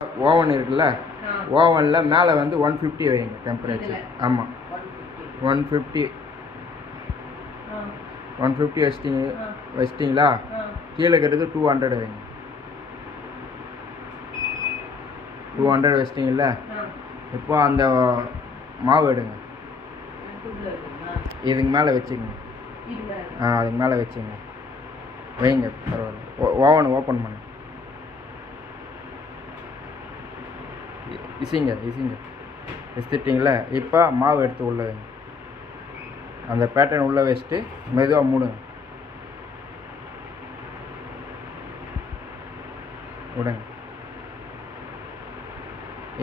Oven இருக்குல்ல, ஓவனில் மேலே வந்து 150 வைங்க டெம்பரேச்சர். ஆமாம், 150 வச்சிட்டிங்களா? கீழே இருக்கிறது 200 வைங்க. 200 வச்சிட்டிங்கள? இப்போ அந்த மாவு எடுங்க, இதுக்கு மேலே வச்சுக்கோங்க. அதுக்கு மேலே வச்சுங்க, வைங்க. பரவாயில்ல. ஓவன் ஓப்பன் பண்ணு. இசிங்க வச்சுட்டிங்களா? இப்போ மாவு எடுத்து உள்ளே வைங்க. அந்த பேட்டர்ன் உள்ளே வச்சுட்டு மெதுவாக மூடுங்க. விடுங்க.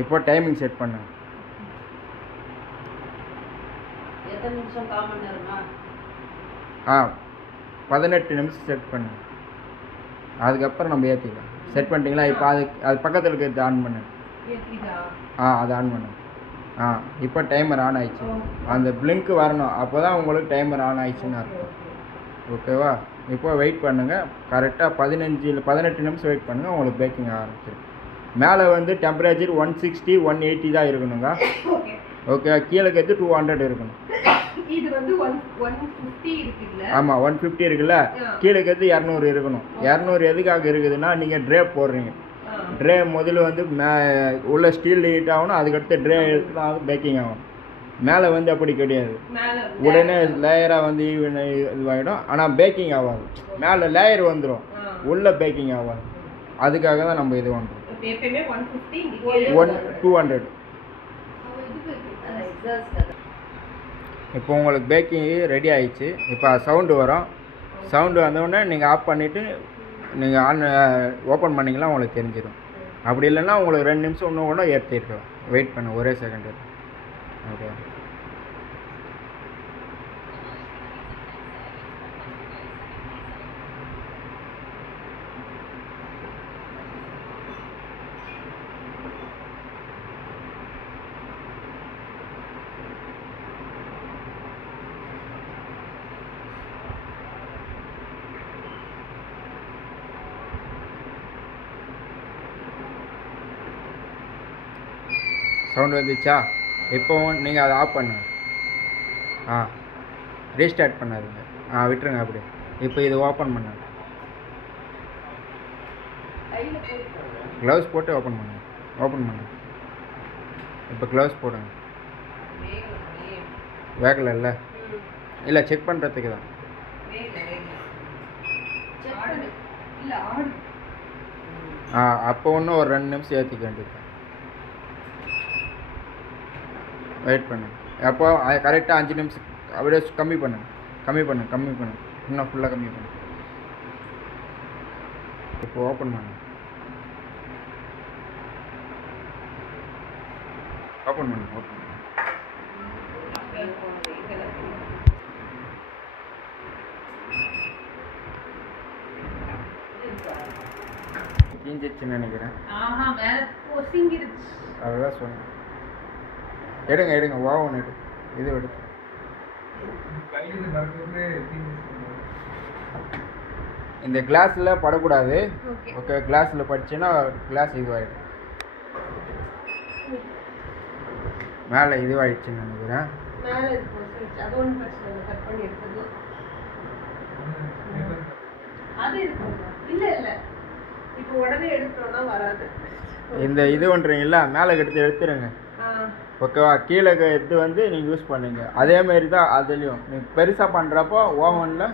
இப்போ டைமிங் செட் பண்ணுங்க. 18 நிமிஷம் செட் பண்ணுங்க. அதுக்கப்புறம் நம்ம ஏற்றிக்கலாம். செட் பண்ணிட்டீங்களா? இப்போ அது பக்கத்தில் இருக்கிறது ஆன் பண்ணுங்க. அது ஆன் பண்ணுங்க. இப்போ டைமர் ஆன் ஆயிடுச்சு. அந்த பிளிங்க் வரணும், அப்போ தான் உங்களுக்கு டைமர் ஆன் ஆயிடுச்சுன்னு இருக்கும். ஓகேவா? இப்போ வெயிட் பண்ணுங்கள். கரெக்டாக 18 நிமிஷம் வெயிட் பண்ணுங்கள், உங்களுக்கு பேக்கிங் ஆரம்பிச்சிடும். மேலே வந்து டெம்பரேச்சர் 160 180 தான் இருக்கணுங்க. ஓகே, கீழே கேட்டு 200 இருக்கணும். இது வந்து 150 இருக்குல்ல? ஆமாம், 150 இருக்குல்ல, கீழே கேட்டு 200 இருக்கணும். 200 எதுக்காக இருக்குதுன்னா, நீங்கள் ட்ரே போடுறீங்க. ட்ரே முதல்ல வந்து உள்ள ஸ்டீல் ஹீட் ஆகணும், அதுக்கடுத்து ட்ரே எடுத்து தான் பேக்கிங் ஆகும். மேலே வந்து அப்படி கிடையாது, உடனே லேயராக வந்து இதுவாகிடும். ஆனால் பேக்கிங் ஆகாது. மேலே லேயர் வந்துடும், உள்ள பேக்கிங் ஆகாது. அதுக்காக தான் நம்ம இது பண்ணுறோம். 200. இப்போ உங்களுக்கு பேக்கிங் ரெடி ஆயிடுச்சு. இப்போ சவுண்டு வரும். சவுண்டு வந்தோடனே நீங்கள் ஆஃப் பண்ணிவிட்டு நீங்கள் ஓப்பன் பண்ணிங்கன்னா உங்களுக்கு தெரிஞ்சிடும். அப்படி இல்லைன்னா உங்களுக்கு 2 நிமிஷம் இன்னும் கூட ஏற்றிருக்கலாம். வெயிட் பண்ண ஒரே செகண்ட். ஓகே, சவுண்டு வந்துச்சா? இப்போ நீங்கள் அதை ஆஃப் பண்ணுங்க. ரீஸ்டார்ட் பண்ணாதீங்க. விட்டுருங்க அப்படியே. இப்போ இது ஓப்பன் பண்ணுங்க. க்ளவுஸ் போட்டு ஓப்பன் பண்ணுங்க. இப்போ க்ளவுஸ் போடுங்க. வேகலை இல்லை, செக் பண்ணுறதுக்கு தான். அப்போ இன்னும் ஒரு 2 நிமிஷம் ஏற்றிக்க வேண்டியது. வெயிட் பண்ணுங்க. அப்போ கரெக்டாக 5 நிமிஷம் அப்படியே கம்மி பண்ணுங்க. இன்னும் ஃபுல்லாக கம்மி பண்ணுங்க. இப்போ ஓப்பன் பண்ணுங்க. தீஞ்சிச்சுன்னு நினைக்கிறேன். அதுதான் சொன்னேன். எடுங்க ஓவன் இது எடுத்து. இந்த கிளாஸில் படக்கூடாது. ஓகே, கிளாஸில் படிச்சுன்னா கிளாஸ் இதுவாகிடும். மேலே இதுவாகிடுச்சுன்னு நினைக்கிறேன். இந்த இது பண்ணுறீங்களா, மேலே எடுத்துருங்க. ஓகேவா? கீழே எடுத்து வந்து நீங்கள் யூஸ் பண்ணுங்க. அதேமாரி தான் அதுலேயும் நீங்கள் பெருசாக பண்ணுறப்போ ஓவனில்